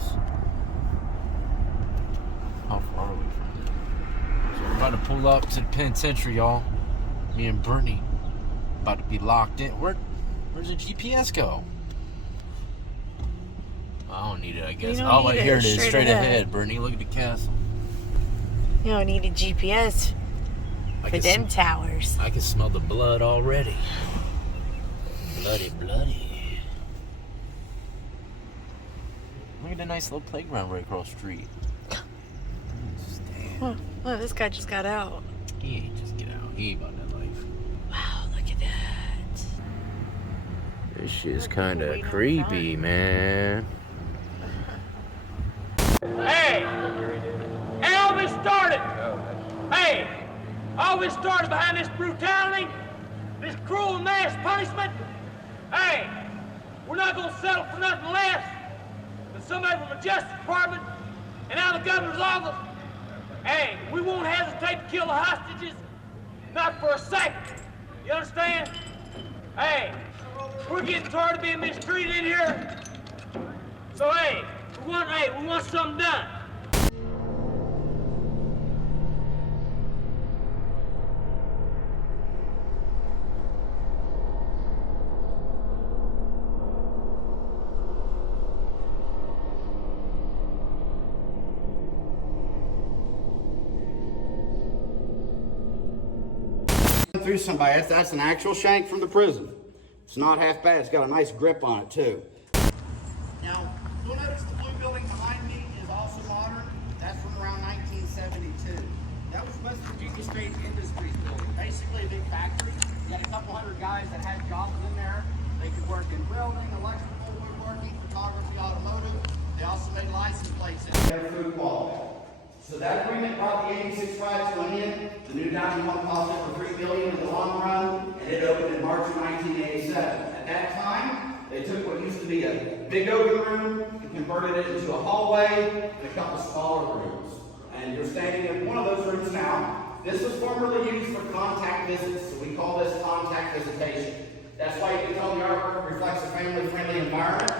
place. How far are we from it? So we're about to pull up to the penitentiary, y'all. Me and Brittany about to be locked in. Where's the GPS go? I don't need it, I guess. Oh, wait, here it is. Straight ahead, Brittany. Look at the castle. You don't need a GPS for them towers. I can smell the blood already. Bloody. Look at the nice little playground right across the street. Oh, this guy just got out. He ain't just get out. He ain't about that life. Wow, look at that. This shit's kind of creepy, man. Hey! All this started! Hey! All this started behind this brutality, this cruel and mass punishment. Hey! We're not gonna settle for nothing less than somebody from the Justice Department and out of the governor's office. Hey, we won't hesitate to kill the hostages, not for a second. You understand? Hey, we're getting tired of being mistreated in here. So hey, we want something done. Through somebody, that's an actual shank from the prison. It's not half bad. It's got a nice grip on it too. Now, you'll notice the blue building behind me is also modern. That's from around 1972. That was West Virginia State Industries building. Basically a big factory. You had a couple hundred guys that had jobs in there. They could work in welding, electrical, woodworking, photography, automotive. They also made license plates in there. Food quality. So that agreement brought the 86 flags to an end. The new dining hall cost over $3 billion in the long run, and it opened in March of 1987. At that time, they took what used to be a big open room and converted it into a hallway and a couple smaller rooms. And you're standing in one of those rooms now. This was formerly used for contact visits, so we call this contact visitation. That's why you can tell the artwork reflects a family-friendly environment.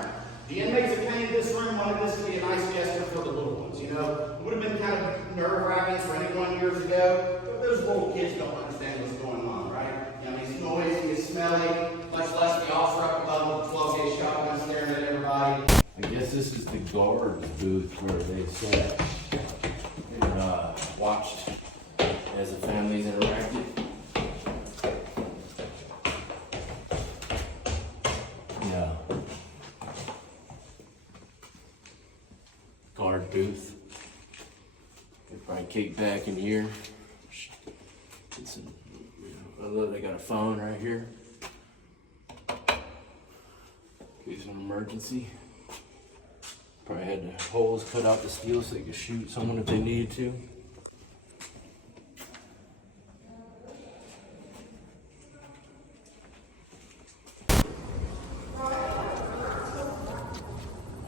The inmates that came to this room wanted this to be a nice gesture for the little ones, you know. It would have been kind of nerve-wracking for anyone years ago, but those little kids don't understand what's going on, right? You know, it's noisy, it's smelly, much less the officer up above with 12-gauge shotgun staring at everybody. I guess this is the guard booth where they sat and watched as the families interacted. Yeah. Guard booth. They probably kick back in here. Get some, look, they got a phone right here. In case of an emergency. Probably had the holes cut out the steel so they could shoot someone if they needed to.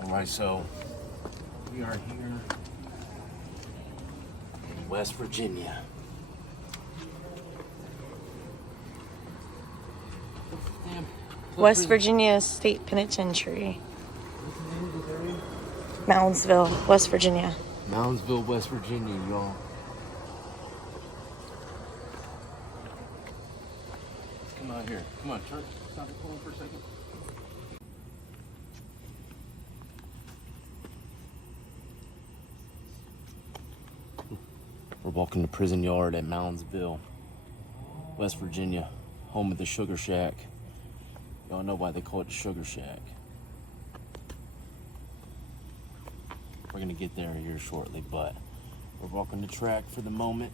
Alright, so we are here in West Virginia. West Virginia State Penitentiary. Moundsville, West Virginia. Moundsville, West Virginia, y'all. Come out here. Come on, turn. Stop recording for a second. We're walking the prison yard at Moundsville, West Virginia, home of the Sugar Shack. Y'all know why they call it the Sugar Shack. We're gonna get there here shortly, but we're walking the track for the moment.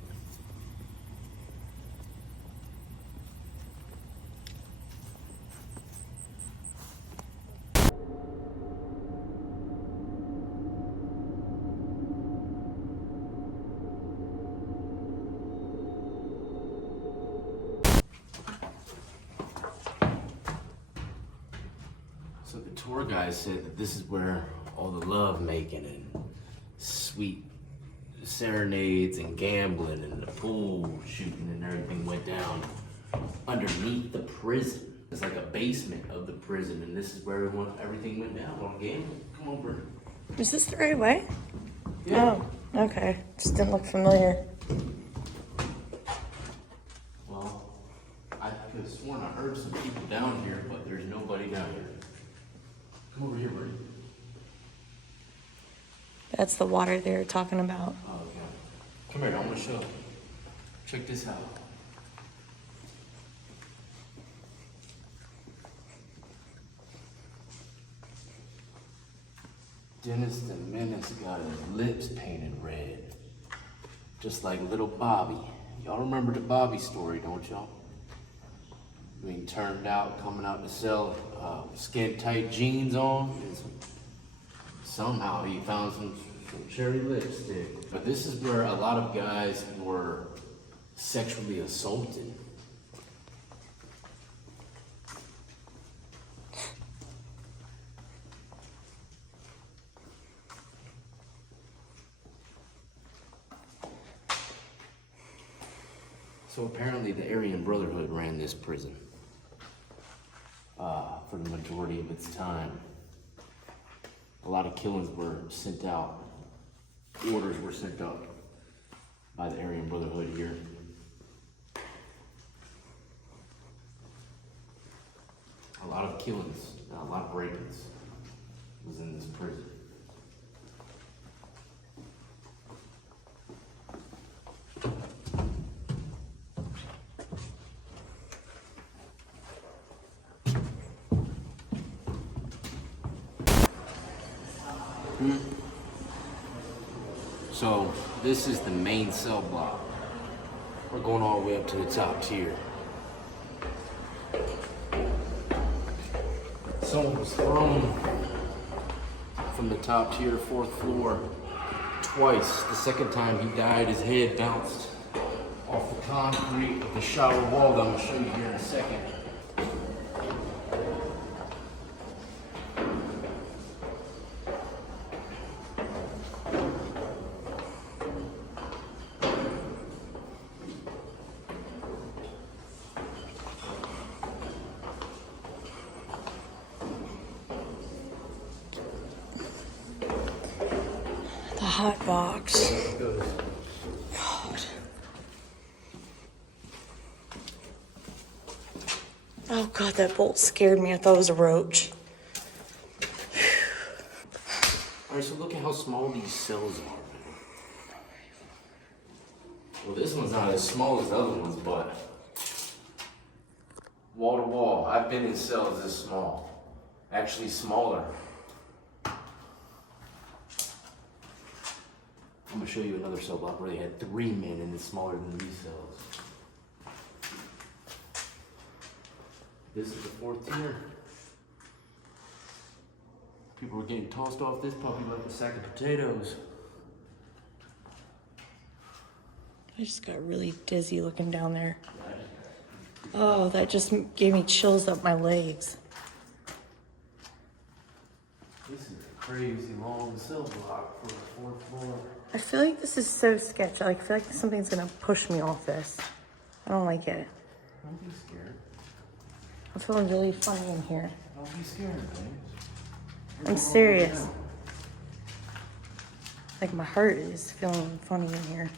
So the tour guide said that this is where all the love making and sweet serenades and gambling and the pool shooting and everything went down underneath the prison. It's like a basement of the prison, and this is where everything went down on gambling. Come on, Bert. Is this the right way? Yeah. Oh, okay. Just didn't look familiar. Well, I could have sworn I heard some people down here, but there's nobody down here. Come over here, buddy. That's the water they were talking about. Oh, okay. Come here, I want to show. Check this out. Dennis the Menace got his lips painted red. Just like little Bobby. Y'all remember the Bobby story, don't y'all? Being turned out, coming out to sell skin-tight jeans on. And somehow he found some cherry lipstick. But this is where a lot of guys were sexually assaulted. So apparently the Aryan Brotherhood ran this prison for the majority of its time. A lot of killings were sent out, orders were sent out by the Aryan Brotherhood here. A lot of killings, a lot of break-ins was in this prison. So this is the main cell block. We're going all the way up to the top tier. Someone was thrown from the top tier, 4th floor, twice. The second time he died, his head bounced off the concrete of the shower wall that I'm gonna show you here in a second. The hot box. God. Oh God, that bolt scared me. I thought it was a roach. Alright, so look at how small these cells are. Well, this one's not as small as the other ones, but wall to wall, I've been in cells this small. Actually smaller. I'm gonna show you another cell block where they had 3 men and it's smaller than these cells. This is the 4th tier. People were getting tossed off this puppy like a sack of potatoes. I just got really dizzy looking down there. Oh, that just gave me chills up my legs. This is a crazy long cell block for the 4th floor. I feel like this is so sketchy. I feel like something's gonna push me off this. I don't like it. Don't be scared. I'm feeling really funny in here. Don't be scared, man. I'm serious. Like my heart is feeling funny in here.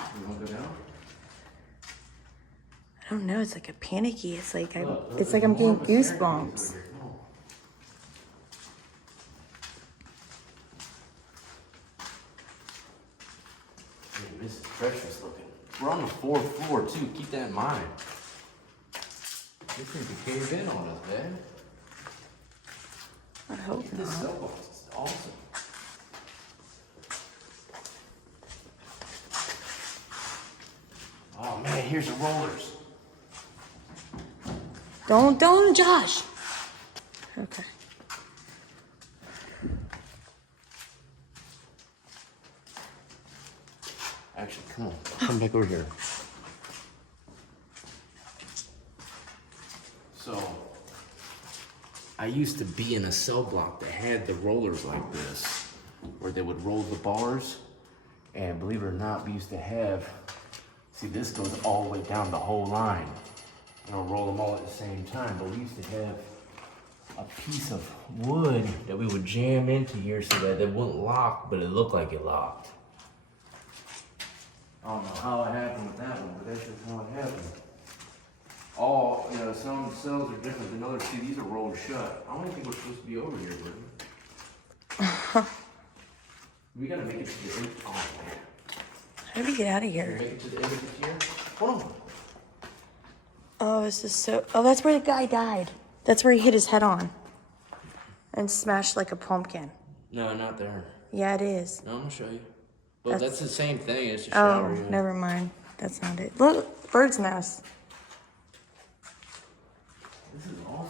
You wanna go down? I don't know. It's like a panicky. It's like Look, it's like I'm getting goosebumps. Man, this is precious looking. We're on the 4th floor too. Keep that in mind. This thing could cave in on us, man. I hope This not. cell box is awesome. Oh man, here's the rollers. Don't, Josh. Okay. Actually, come on. Come back over here. So, I used to be in a cell block that had the rollers like this, where they would roll the bars. And believe it or not, we used to have, see, this goes all the way down the whole line. You know, roll them all at the same time. But we used to have a piece of wood that we would jam into here so that it wouldn't lock, but it looked like it locked. I don't know how it happened with that one, but that's just how it happened. All, you know, some cells are different than others. See, these are rolled shut. I don't think we're supposed to be over here, buddy. We gotta make it to the end. Oh, man. How do we get out of here? Make it to the end of the tier. Hold on. Oh, this is so... Oh, that's where the guy died. That's where he hit his head on. And smashed like a pumpkin. No, not there. Yeah, it is. No, I'm gonna show you. Well, that's the same thing. It's a Oh, shower. Yeah. never mind. That's not it. Look, bird's nest. This is awesome.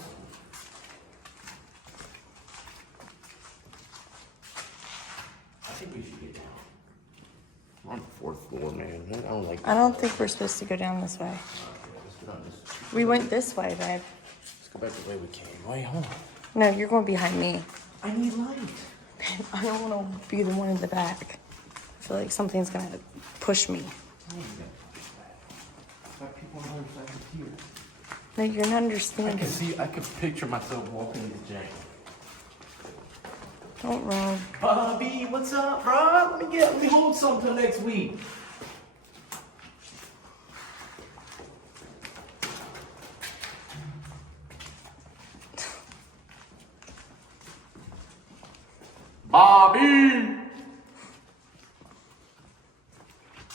I think we should get down. We're on the 4th floor, man. I don't like this. I don't think we're supposed to go down this way. Let's get on this. We went this way, babe. Let's go back the way we came. Wait, hold on. No, you're going behind me. I need light. Babe, I don't want to be the one in the back. I feel like something's going to push me. Got people on the other side of here. No, you're not I understanding. can picture myself walking in the jail. Don't run. Bobby, what's up, bro? Let me hold something till next week. Bobby!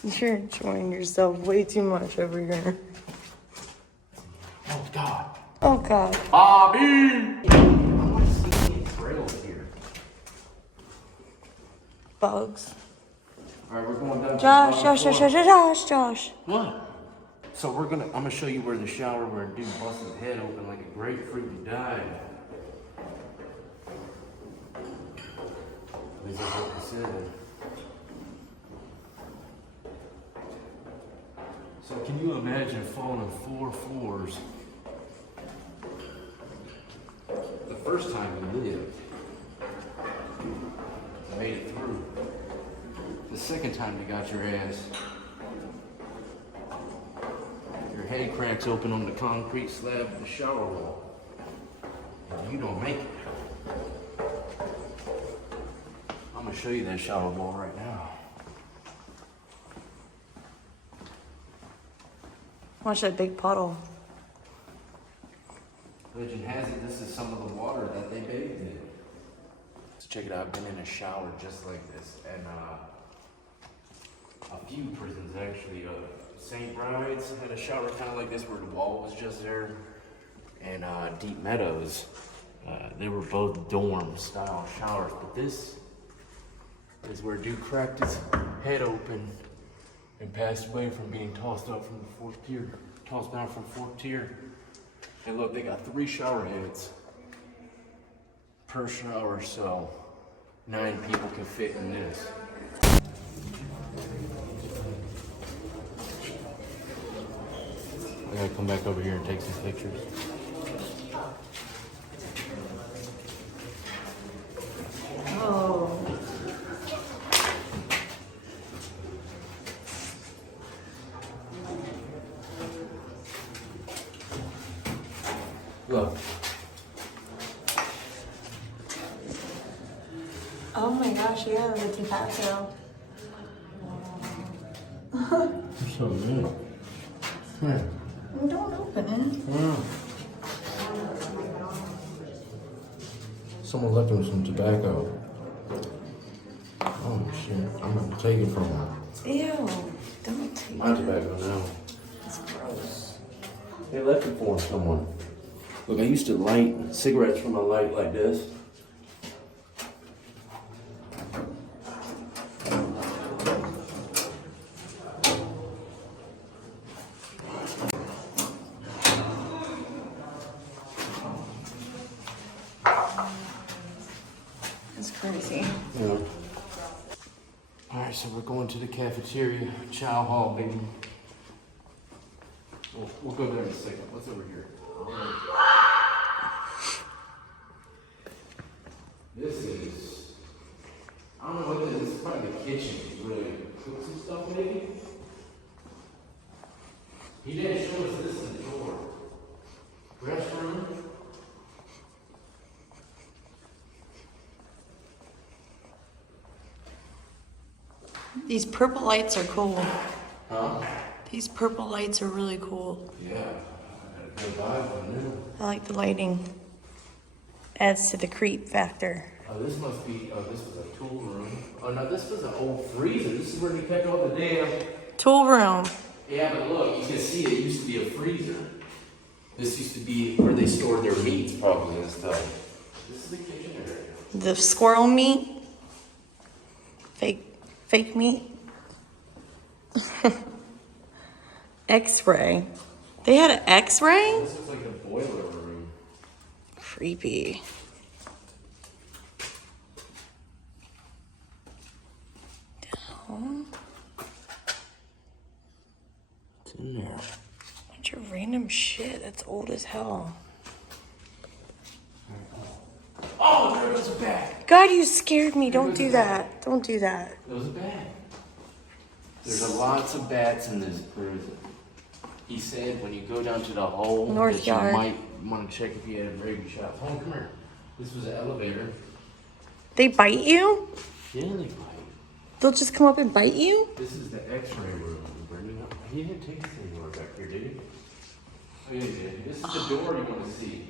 You're enjoying yourself way too much over here. Oh, God. Oh, God. Bobby! I want to see any trails here. Bugs. All right, we're going down. Josh. What? So I'm gonna show you where the shower where a dude busted his head open like a grapefruit and died. At least that's what they said. So can you imagine falling 4 floors? The first time you lived, you made it through. The second time you got your ass, your head cracks open on the concrete slab of the shower wall, and you don't make it. I'm gonna show you that shower wall right now. Watch that big puddle. Legend has it, this is some of the water that they bathed in. So check it out, I've been in a shower just like this, and a few prisons actually. St. Bride's had a shower kind of like this where the wall was just there, and Deep Meadows, they were both dorm style showers, but this is where a dude cracked his head open and passed away from being tossed up from the 4th tier, tossed down from 4th tier. And look, they got 3 shower heads per shower, so 9 people can fit in this. I gotta come back over here and take some pictures. Oh. Look. Oh my gosh, yeah, the Tipaco. You're so good. Yeah. Don't open it. Yeah. Someone left him some tobacco. Oh shit, I'm gonna take it from him. Ew, don't take My it. tobacco now. It's gross. They left it for someone. Look, I used to light cigarettes from a light like this. It's crazy. Yeah. Alright, so we're going to the cafeteria, Chow Hall, baby. We'll go there in a second. What's over here? This is, I don't know what this is. This is probably the kitchen where they cook some stuff maybe. He didn't show us this in the door. Restroom. These purple lights are cool. Huh? These purple lights are really cool. Yeah. I got a good vibe on them. I like the lighting. Adds to the creep factor. Oh, this must be, this was a tool room. Oh, no, this was an old freezer. This is where they kept all the damn... Tool room. Yeah, but look, you can see it used to be a freezer. This used to be where they stored their meats, probably, and stuff. This is the kitchen area. The squirrel meat. Fake meat. X-ray. They had an X-ray? This is like a boiler room. Creepy. Down. What's in there? Bunch of random shit that's old as hell. Oh, there goes a bag. God, you scared me. Don't do that. Don't do that. There was a bag. There's lots of bats in this prison. He said when you go down to the hole, North that yard. you might want to check if you had a rabies shot. Hold on, come here. This was an elevator. They bite you? Yeah, they bite. They'll just come up and bite you? This is the X-ray room. Bring it up. He didn't take us anywhere back here, did he? Oh, yeah, he did. This is the door you want to see.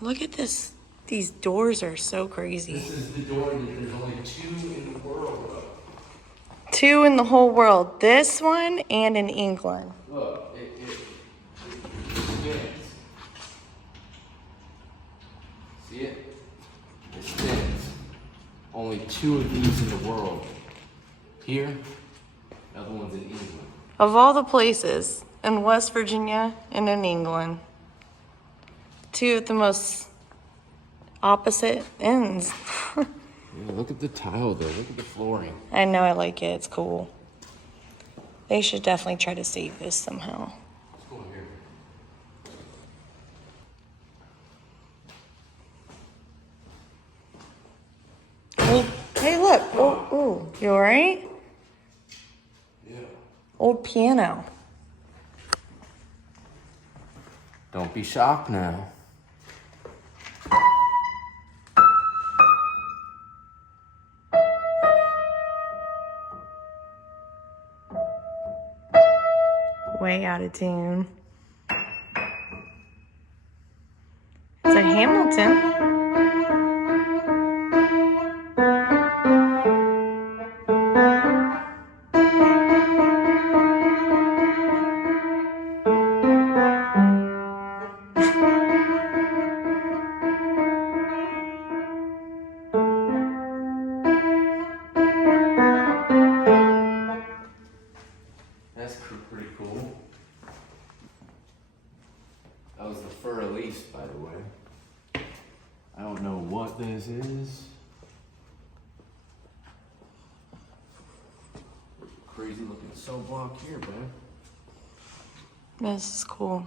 Look at this. These doors are so crazy. This is the door that there's only 2 in the world of. 2 in the whole world. This one and in England. Look, it spins. See it? It spins. Only 2 of these in the world. Here, the other one's in England. Of all the places, in West Virginia and in England. 2 of the most opposite ends. Yeah, look at the tile though. Look at the flooring. I know, I like it. It's cool. They should definitely try to save this somehow. Let's go in here. Oh, hey, look. Oh, ooh. You alright? Yeah. Old piano. Don't be shocked now. Way out of tune. It's a Hamilton. That's pretty cool. That was the fur elise, by the way. I don't know what this is. Crazy looking cell block here, man. This is cool.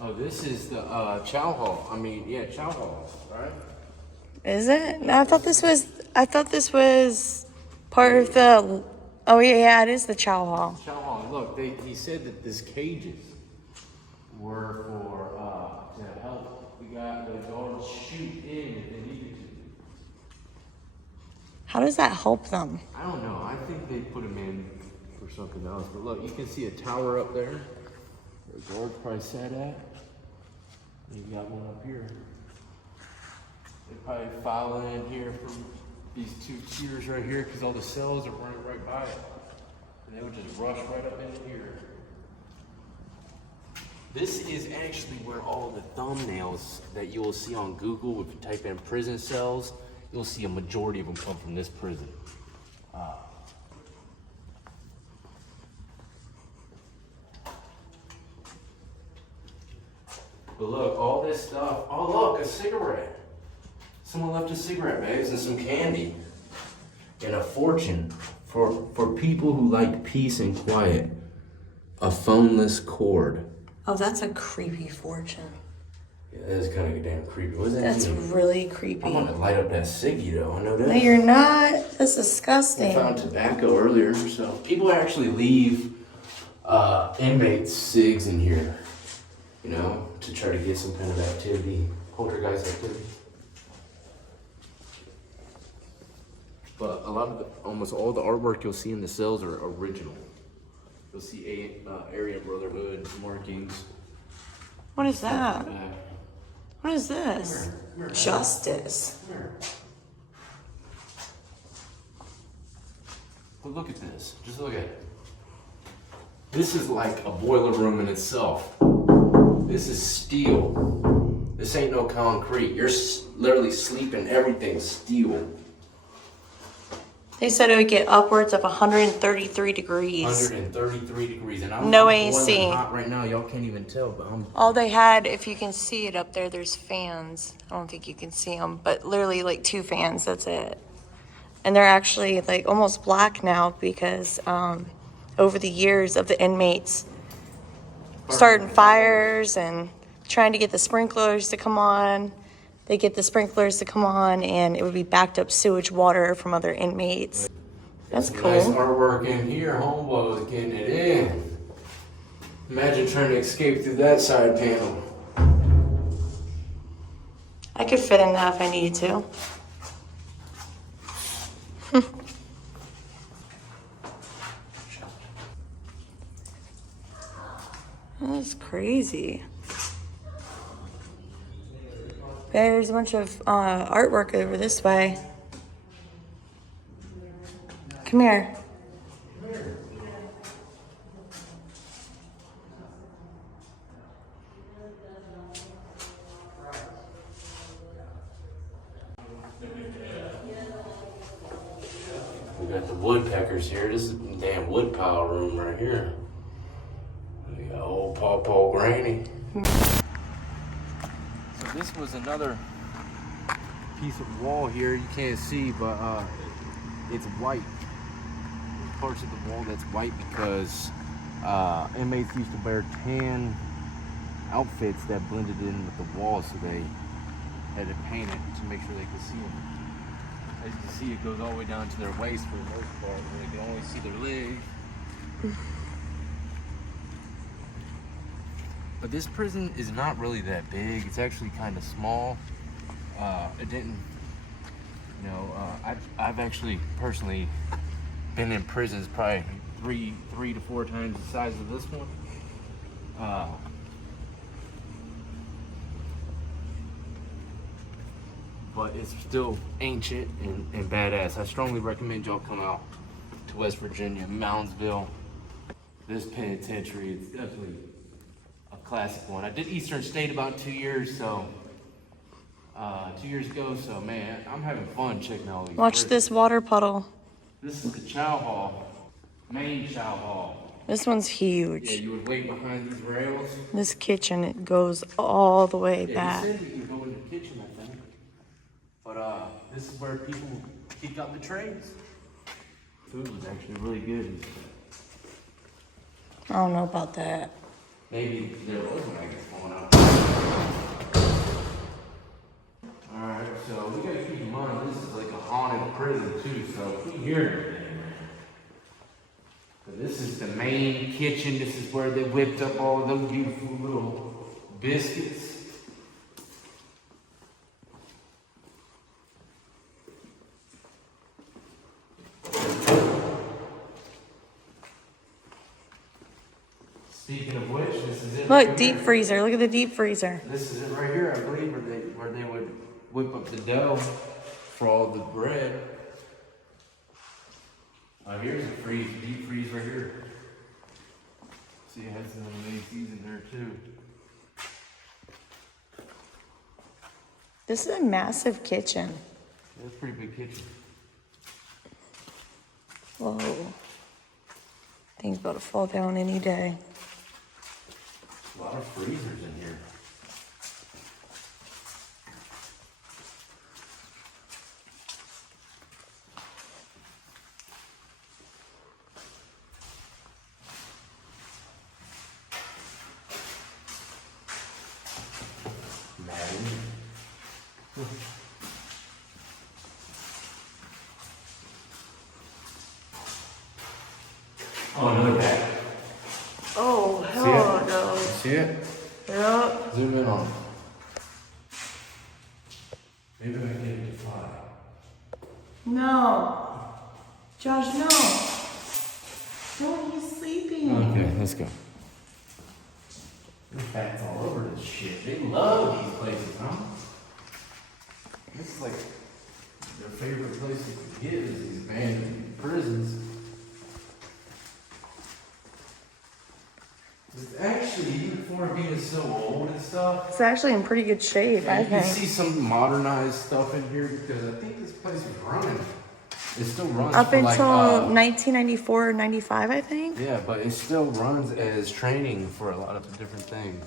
Oh, this is the Chow Hall. Chow Hall, right? Is it? No, I thought this was part of the. Oh yeah, it is the Chow Hall. Chow Hall. Look, he said that these cages were for to help the guards shoot in if they needed to. How does that help them? I don't know. I think they put them in for something else. But look, you can see a tower up there. Where the guards probably sat at. You got one up here. They probably file in here from these 2 tiers right here because all the cells are running right by it. And they would just rush right up in here. This is actually where all the thumbnails that you will see on Google, if you type in prison cells, you'll see a majority of them come from this prison. But look, all this stuff. Oh, look, a cigarette. Someone left a cigarette, bags, and some candy. And a fortune for people who like peace and quiet. A phoneless cord. Oh, that's a creepy fortune. Yeah, that is kind of damn creepy. What does that That's mean? really creepy. I'm gonna light up that ciggy though. I know that. No, you're not. That's I disgusting. found tobacco earlier, so people actually leave inmates cigs in here, you know, to try to get some kind of activity, poltergeist activity. But a lot of almost all the artwork you'll see in the cells are original. You'll see Aryan Brotherhood markings. What is that? Come What is this? here. Justice. But look at this. Just look at it. This is like a boiler room in itself. This is steel. This ain't no concrete. You're literally sleeping. Everything's steel. They said it would get upwards of 133 degrees. 133 degrees, and I'm No I'm AC. boiling hot right now. Y'all can't even tell, but I'm. All they had, if you can see it up there, there's fans. I don't think you can see them, but literally like 2 fans, that's it. And they're actually like almost black now because over the years of the inmates starting fires and trying to get the sprinklers to come on. They get the sprinklers to come on and it would be backed up sewage water from other inmates. That's cool. Nice artwork in here. Homeboys getting it in. Imagine trying to escape through that side panel. I could fit in that if I needed to. That's crazy. There's a bunch of artwork over this way. Come here. We got the woodpeckers here. This is the damn woodpile room right here. We got old Paw Granny. So this was another piece of wall here. You can't see, but it's white. There's parts of the wall that's white because inmates used to wear tan outfits that blended in with the wall, so they had to paint it to make sure they could see them. As you can see, it goes all the way down to their waist for the most part, where they can only see their legs. But this prison is not really that big. It's actually kind of small. It didn't, you know, I've actually personally been in prisons probably three to four times the size of this one. But it's still ancient and badass. I strongly recommend y'all come out to West Virginia, Moundsville. This penitentiary is definitely a classic one. I did Eastern State about 2 years, so 2 years ago. So man, I'm having fun checking all these. Watch prisons. this water puddle. This is the Chow Hall, main Chow Hall. This one's Yeah, huge. you would wait behind these rails. This kitchen, it goes all the way Yeah, back. he said you can go in the kitchen, I think. But this is where people pick up the trays. Food was actually really good. I don't know about that. Maybe there was maggots going up. Alright, so we gotta keep in mind this is like a haunted prison too, so if we hear anything. But this is the main kitchen. This is where they whipped up all of those beautiful little biscuits. Speaking of which, this is it. Look, deep freezer. Look at the deep freezer. This is it right here, I believe, where they would whip up the dough for all the bread. Here's a deep freeze right here. See, it has some ACs in there too. This is a massive kitchen. That's a pretty big kitchen. Whoa. Thing's about to fall down any day. A lot of freezers in here. Oh, another bag. Oh, See hell it? no. See it? Yep. Zoom in on it. Maybe I can get it to fly. No. Josh, no. No, he's sleeping. Okay, let's go. There's bats all over this shit. They love these places, huh? This is like their favorite place to get is these abandoned prisons. It's actually, even for it being so old and stuff, It's actually in pretty good shape, I you can think. see some modernized stuff in here because I think this place was running. It still runs Up for until 1994 or 95, I think. yeah, but it still runs as training for a lot of different things.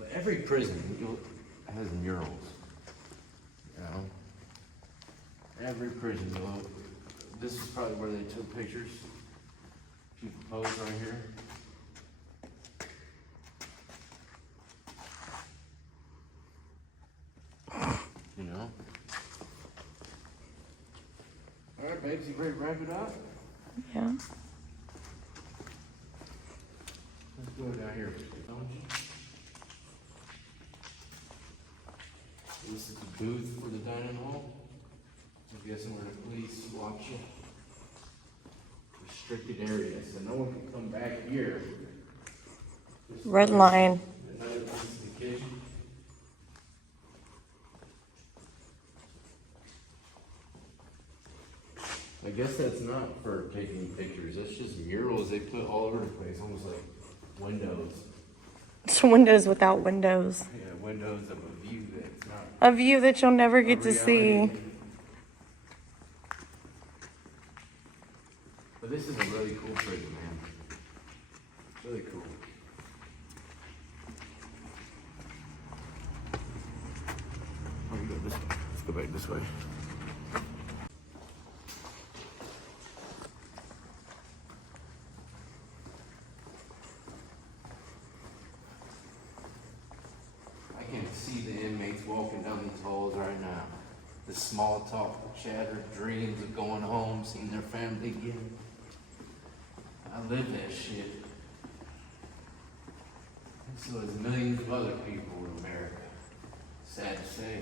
But every prison has murals. You know? Every prison, this is probably where they took pictures. People pose right here. You know? Alright, babes, you ready to wrap it up? Yeah. Let's go down here, don't you? This is the booth for the dining hall. I'm guessing where the police watch you. Restricted area, so no one can come back here. Red line. Another piece of the kitchen. I guess that's not for taking pictures. That's just murals they put all over the place, almost like windows. It's windows without windows. Yeah, windows of a view that's not A view that you'll never get to reality. see. But this is a really cool prison, man. Really cool. Oh, we go this way. Let's go back this way. I can see the inmates walking down these halls right now. The small talk, chatter, dreams of going home, seeing their family again. I live that shit. And so there's millions of other people in America. Sad to say.